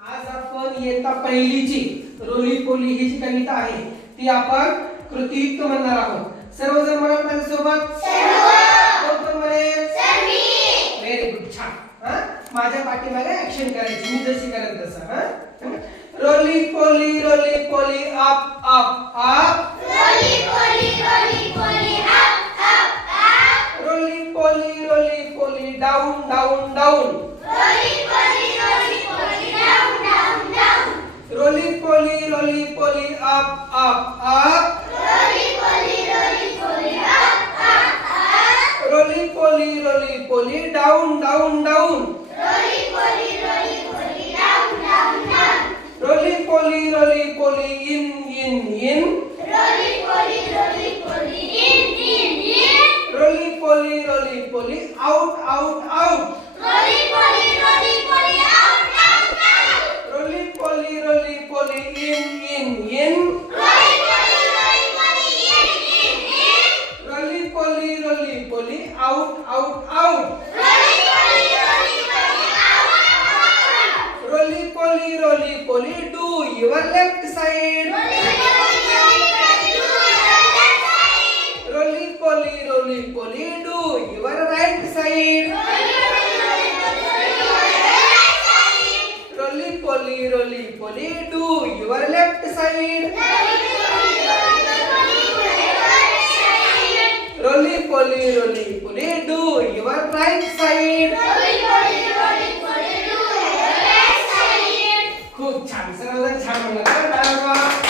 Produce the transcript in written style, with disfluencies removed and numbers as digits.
आज आपण इयत्ता पहिलीची रोली पोली ही जी कविता आहे ती आपण कृतीयुक्त म्हणणार आहोत. सर्वजण म्हणाल माझ्यासोबत कोण कोण म्हणेल? व्हेरी गुड, छान. माझ्या पाठीमागे ऍक्शन करायची मी जशी करेन तसं. रोली पोली अप अप अप. रोली पोली डाऊन डाऊन डाऊन. रोली पोली अप अप अप. रोली पोली डाऊन डाऊन डाऊन. रोली पोली इन इन. रोली पोली आउट आउट आउट. रोली पोली इन इन. रोली पोली out out out. Roly poly do your left side. Roly poly do your right side. Roly poly do your left side. Roly poly do your right side. खूप छान, सर्वजण छान म्हणलं.